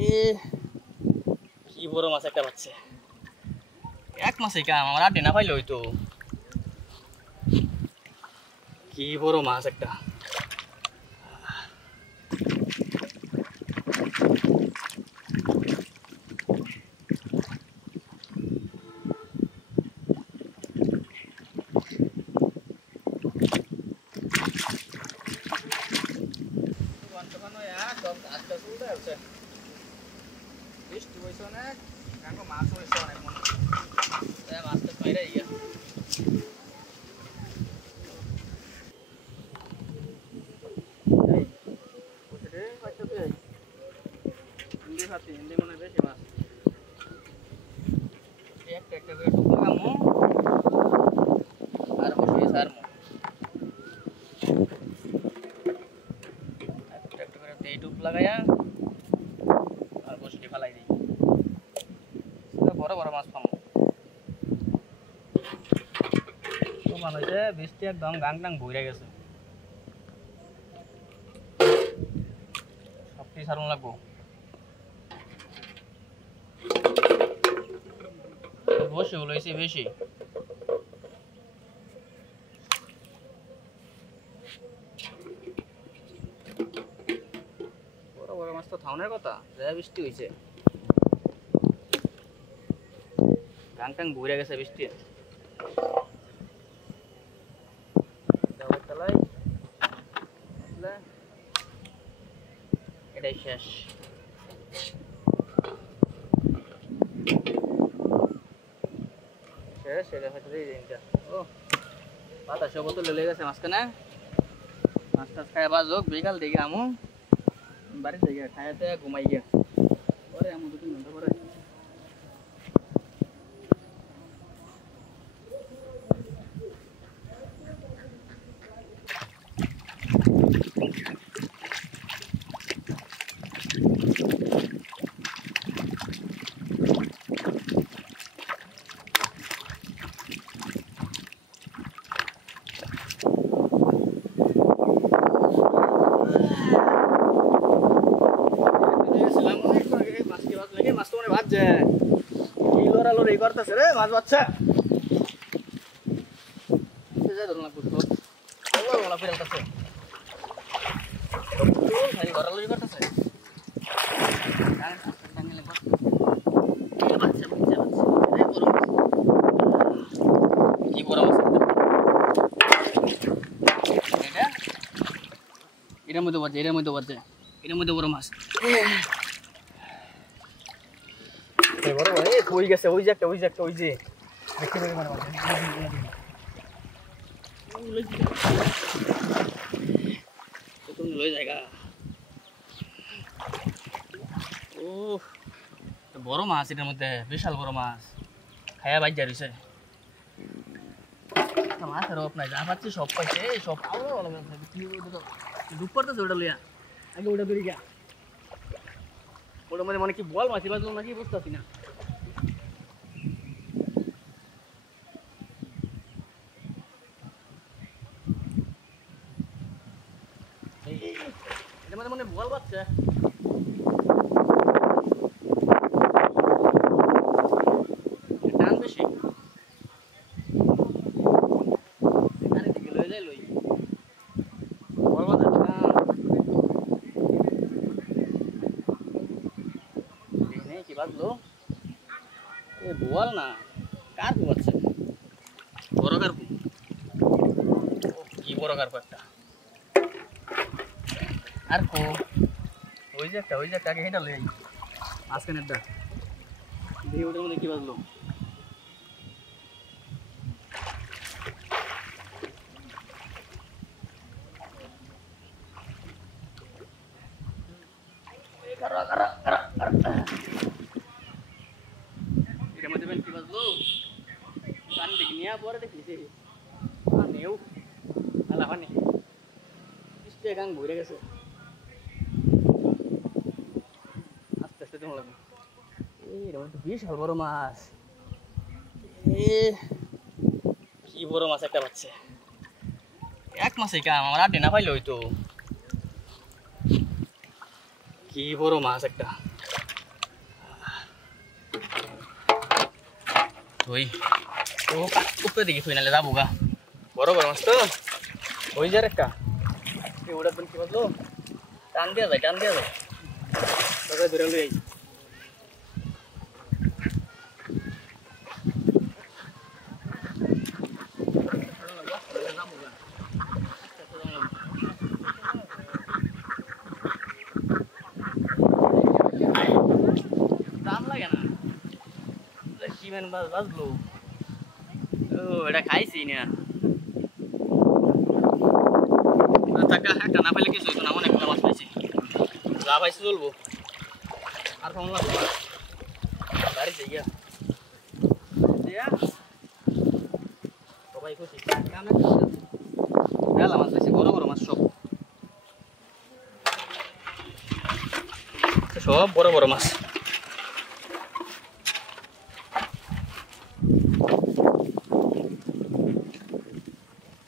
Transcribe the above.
এ কি বড় মাছ একটা পাচ্ছে। এক মাসে কাম আমার আর না পাইলে হইতো। কি বড় মাছ একটা। লাগাইয়া আর বসে ফেলাই দিই বড় বড় মাছ পাবো তো মনে হচ্ছে বৃষ্টি একদম গাং টাং বইরে গেছে সবটি সারুন লাগবো বসে হইছে বেশি তো থাউনের কথা যা বৃষ্টি হয়েছে গাং টাং বইরা গেছে বৃষ্টি এটাই শেষ শেষ এটা হয়তো ও বাতাসে বোতল লেগে গেছে মাঝখানে মাছ টাছ খাই বাজুক বিকাল দিকে আমু বাড়িতে গিয়ে খাইতে ঘুমাই গিয়া পরে এমন 2-3 ঘন্টা পরে করতেছে রে মাছ বাচ্চা এটার মধ্যে বাজছে এটার মধ্যে বাজছে এটার মধ্যে বড় মাছ বড় বড় কই গেছে ওই যে একটা ওই যে দেখতে পারি মানে তুমি লই জায়গা ও বড় মাছ এটার মধ্যে বিশাল বড় মাছ খায়া বাইজা রইছে মাছের অভাব নাই যা পাচ্ছি সব পাইছে সব ডুব পড়তেছে ওটা লইয়া আগে ওটা ধরে গিয়া ওটা মানে কি বল মাছি বাজলো নাকি বুঝতেছি না এটা মানে বল বাচ্চা টান বেশি এখানে দিকে লয়ে যায় লই বল বাচ্চা কি বাজলো এ বল না কার কু বাচ্চা বড় কার কু কি বড় কার একটা আর কো ওই যে একটা আগে হেঁটা লই মাঝখানেরটা দেখি ওটার মধ্যে কি বাজলো এটার মধ্যে কি বাজলো পানি দেখি নিয়ে পরে দেখলি নেও আলা পানি বৃষ্টি গাং বইরে গেছে আস্তে আস্তে তোমার লাগবে এরকম তো বিশাল বড় মাছ কি বড় মাছ একটা পাচ্ছে এক মাসে কাম আমার আর না পাইলে হইতো কি বড় মাছ একটা থই তো উপরে দিকে থই নালে যাবো গা বড় বড় মাছ তো ওই যার একটা ওটা কি বললো টান দিয়া যায় তোকে ধরে লই দাম লাগে না কি মান বাজলো ও এটা খাইছি না টাকা একটা না পাইলে কিছু হইতো না অনেকগুলো মাছ পাইছি যা পাইছি চলবো আর কেমন লাগবে বাড়িতে গিয়া সবাই খুশি গেলাম মাছ পাইছি বড় বড় মাছ সব বড় বড় মাছ